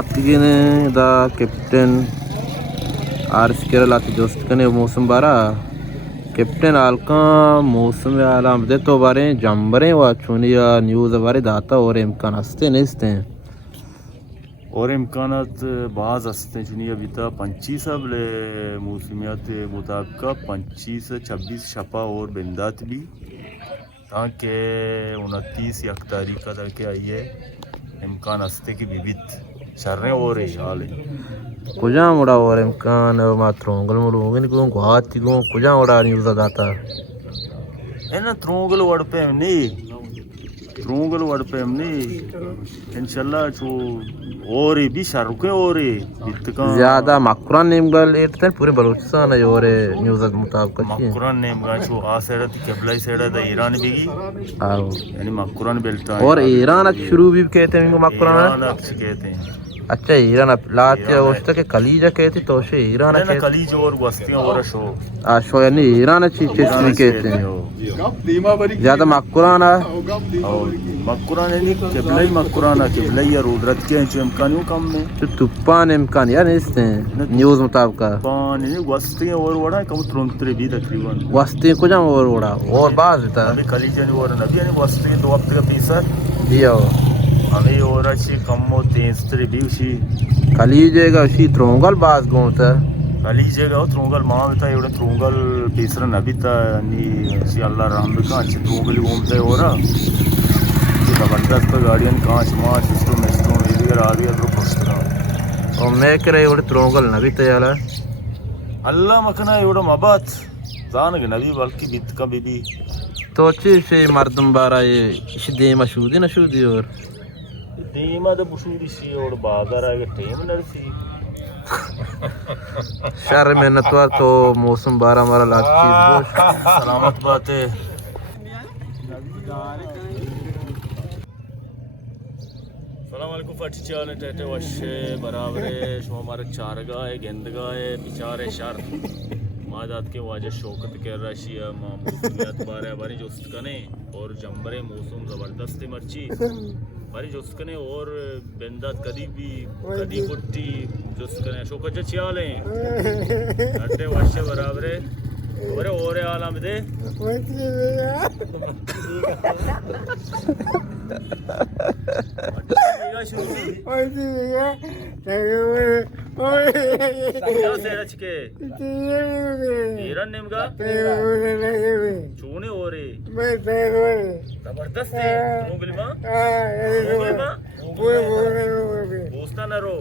आतिगिने दा कैप्टन आरस केरल आती दोस्त कने मौसम बारा कैप्टन आलका मौसम आलम दे तो बारे जंबरे व चुनिया न्यूज़ बारे दाता और इम्कान हस्ते नस्ते और इम्कानात बाज़ हस्ते चुनिया बिता 25 अबले मौसमियात मुताबिक 25-26 शपा और बिंदात भी ताकि 29 एक तारीख का तक आई है इम्कान हस्ते की विविध शर्रें हो रही हाल कुजा मुड़ा और इम्कान मात्रोंगल मुड़ोगे निको गुआती को कुजा मुड़ा न्यूज़ दाता ना त्रोंगल वड़पे हमने इंशाल्लाह जो और भी शाहरुख और इतका ज्यादा मकुरान नेमगल इतने पूरे बलूचिस्तान है और न्यूज़ मुताबिक मकुरान नेमगा जो आ साइड केबलाई साइड द ईरान भी आओ यानी मकुरान बेल्टा और ईरान शुरू भी कहते हैं इनको मकुरान ईरान अच्छे कहते हैं अच्छा ईरान लातिया उससे के कलीजा कहते तो शे ईरान ना कलीज और वस्तियां और शो शो यानी ईरान अच्छी चीज भी कहते हैं ज्यादा मकुरान है और मकुरान यानी केबलाई मकुरान केबलाई या रुद्रत के जो इम्कानियों कम में तो तुप्पान इम्कान यार इसने न्यूज़ मुताबिक पानी वस्तियां और वड़ा कम तुरंतरे भी तकरीबन वस्ती कुछ और वड़ा और बाज था अभी कलीजा नहीं और नबी यानी वस्तियां 2 हफ्ते का पीसा दिया हमें और अच्छी कम हो तेज़ भी उसी कलीजेगा उसी त्रोंगल बाज गोंता कलीजेगा वो त्रोंगल माँ बिता ये उड़े त्रोंगल तीसरा नबी था नी सी अल्लाह रहम बिका अच्छी त्रोंगल घूमते हो रहा ज़बरदस्त गाड़ियाँ कांच माच इसको मेस्टों इधर आ गया तो खुश था और मैं कह रहा उड़े त्रोंगल नबी तयाला अल्लाह मखना ये उड़े मबात जान के नबी बल्कि बित का बीबी तो अच्छी से मर्दम बारा ये इस दे मशहूदी नशूदी और दीमा तो बुशूरी सी और बाजार आगे टेम नरसी शहर में नतवा तो मौसम बारा हमारा लाख चीज सलामत बात है सलाम वालेकुम फटी चाले टेटे वशे बराबरे शो हमारे चारगा है गेंदगा है बेचारे शर मादात के वाजे शौकत कर रशिया मामूलियत बारे हमारी जोस्त कने और जंबरे मौसम ज़बरदस्त मर्ची हमारी जोस्त कने और बेंदात कदी बुट्टी जोस्त कने शौकत चाले टेटे वशे बराबरे बरे और आलम दे नेमगा चूने हो रे जबरदस्त पूछता ना रो